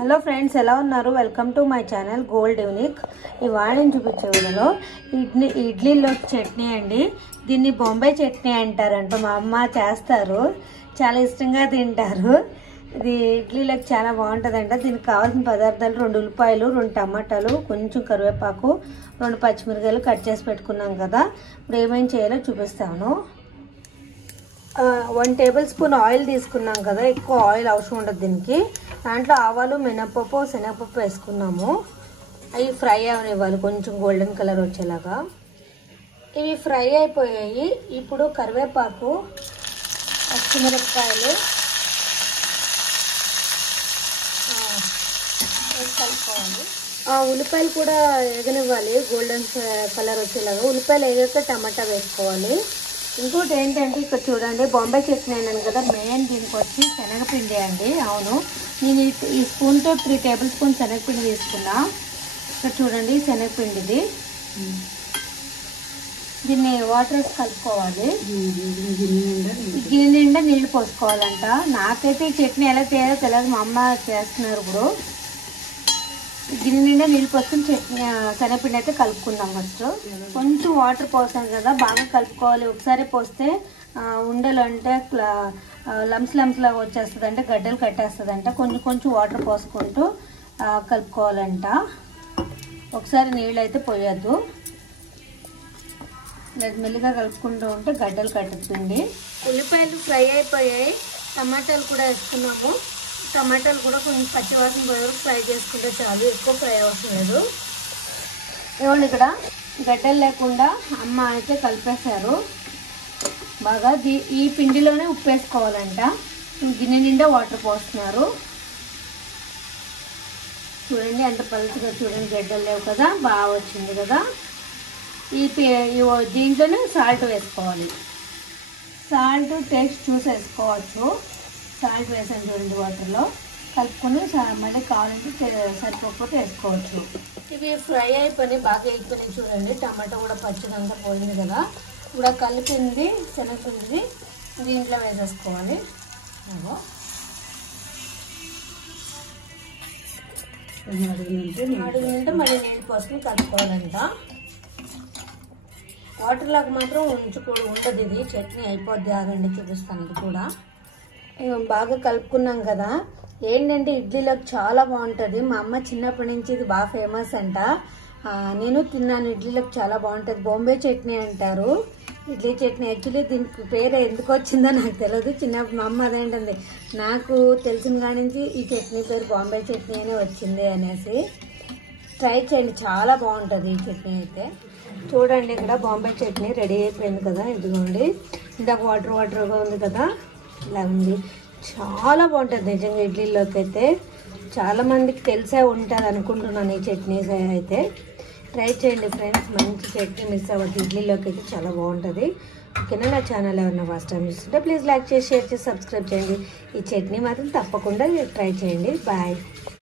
Hello friends, ఎలా ఉన్నారు? Welcome to my channel gold unique. ఇవాళ నేను చూపించే వీడియోలో ఇడ్లీలో చట్నీ అండి. దీన్ని బొంబాయి చట్నీ అంటారంట. మా అమ్మ చేస్తారు, చాలా ఇష్టంగా తింటారు. ఇది ఇడ్లీలోకి చాలా బాగుంటుందంట. దీనికి కావాల్సిన పదార్థాలు 2 ఉల్లిపాయలు, 2 టమాటాలు, కొంచెం కరివేపాకు, 2 పచ్చిమిరకాయలు కట్ చేసి పెట్టుకున్నాం కదా. ఇప్పుడు ఏమేమి చేయాలో చూపిస్తాను. 1 టేబుల్ స్పూన్ ఆయిల్ తీసుకున్నాం కదా. ఎక్కువ ఆయిల్ అవసరం ఉండదు దీనికి. దాంట్లో ఆవాలు, మినపప్పు, శనగపప్పు వేసుకున్నాము. అవి ఫ్రై అవనివ్వాలి కొంచెం గోల్డెన్ కలర్ వచ్చేలాగా. ఇవి ఫ్రై అయిపోయాయి. ఇప్పుడు కరివేపాకు, పచ్చిమిరపకాయలు కలుపుకోవాలి. ఉల్లిపాయలు కూడా వేగనివ్వాలి గోల్డెన్ కలర్ వచ్చేలాగా. ఉల్లిపాయలు వేగాక టమాటా వేసుకోవాలి. ఇంకోటి ఏంటంటే ఇక్కడ చూడండి, బొంబాయి చట్నీ అన్నాను కదా, మెయిన్ దీనికి వచ్చి శనగపిండి అండి. అవును, నేను ఈ స్పూన్తో 3 టేబుల్ స్పూన్ శనగపిండి తీసుకున్నా. ఇక్కడ చూడండి శనగపిండిది. దీన్ని వాటర్ వేసి కలుపుకోవాలి. గిన్నె నిండా నీళ్ళు పోసుకోవాలంట. నాకైతే ఈ చట్నీ ఎలా చేయాలో తెలియదు, మా అమ్మ చేస్తున్నారు. ఇప్పుడు గిన్నె నిండా నీళ్ళు పోసుకుని చట్నీ శనగపిండి అయితే కలుపుకుందాం. ఫస్ట్ కొంచెం వాటర్ పోసాం కదా, బాగా కలుపుకోవాలి. ఒకసారి పోస్తే ఉండలు అంటే లంప్స్ లాగా వచ్చేస్తుంది, అంటే గడ్డలు కట్టేస్తుంది అంట. కొంచెం వాటర్ పోసుకుంటూ కలుపుకోవాలంట. ఒకసారి నీళ్ళు అయితే పోయొద్దు, మెల్లిగా కలుపుకుంటూ ఉంటే గడ్డలు కట్టుతుంది. ఉల్లిపాయలు ఫ్రై అయిపోయాయి. టమాటాలు కూడా వేసుకున్నాము. టమాటాలు కూడా కొంచెం పచ్చివాసన పోయే వరకు ఫ్రై చేసుకుంటే చాలు, ఎక్కువ ఫ్రై అవసరం లేదు. ఏమండి, ఇక్కడ గడ్డలు లేకుండా అమ్మ అయితే కలిపేశారు బాగా. ఈ పిండిలోనే ఉప్పు వేసుకోవాలంట. గిన్నె నిండా వాటర్ పోస్తున్నారు. చూడండి ఎంత పలుచగా, చూడండి గడ్డలు లేవు కదా, బాగా వచ్చింది కదా. దీంట్లోనే సాల్ట్ వేసుకోవాలి. సాల్ట్ టేస్ట్ చూసి వేసుకోవచ్చు. సాల్ట్ వేసాను చూడండి, వాటర్లో కలుపుకొని మళ్ళీ కావాలంటే సరిపోకపోతే వేసుకోవచ్చు. ఇవి ఫ్రై అయిపోయి బాగా అయిపోయినాయి చూడండి. టమాటా కూడా పచ్చిదంతా పోయింది కదా. ఇప్పుడు కలిపింది శనగపిండి దీంట్లో వేసేసుకోవాలి. అడుగుంటే మళ్ళీ నీళ్ళు పోసుకుని కలుపుకోవాలంట. వాటర్లోకి మాత్రం ఉండదు ఇది. చట్నీ అయిపోద్ది, ఆగండి చూపిస్తాను. ఇది కూడా బాగా కలుపుకున్నాం కదా. ఏంటంటే ఇడ్లీలోకి చాలా బాగుంటుంది. మా అమ్మ చిన్నప్పటి నుంచి ఇది బాగా ఫేమస్ అంట. నేను తిన్నాను, ఇడ్లీలోకి చాలా బాగుంటుంది. బొంబాయి చట్నీ అంటారు ఇడ్లీ చట్నీ. యాక్చువల్లీ దీనికి పేరు ఎందుకు వచ్చిందో నాకు తెలియదు. చిన్నప్పుడు మా అమ్మ అదేంటుంది, నాకు తెలిసిన కాడి నుంచి ఈ చట్నీ పేరు బొంబాయి చట్నీ అనే వచ్చింది అనేసి. ట్రై చేయండి, చాలా బాగుంటుంది ఈ చట్నీ అయితే. చూడండి, ఇక్కడ బొంబాయి చట్నీ రెడీ అయిపోయింది కదా. ఇదిగోండి, ఇందాక వాటర్గా ఉంది కదా, ఇలా ఉంది. చాలా బాగుంటుంది నిజంగా ఇడ్లీలోకి అయితే. చాలామందికి తెలిసే ఉంటుంది అనుకుంటున్నాను ఈ చట్నీస్ అయితే. ట్రై చేయండి ఫ్రెండ్స్, మంచి చట్నీ మిస్ అవ్వద్దు. ఇడ్లీలోకి అయితే చాలా బాగుంటుంది. ఓకేనా? నా ఛానల్ ఎవరైనా ఫస్ట్ టైం చూస్తుంటే ప్లీజ్ లైక్ చేసి, షేర్ చేసి, సబ్స్క్రైబ్ చేయండి. ఈ చట్నీ మాత్రం తప్పకుండా ట్రై చేయండి. బాయ్.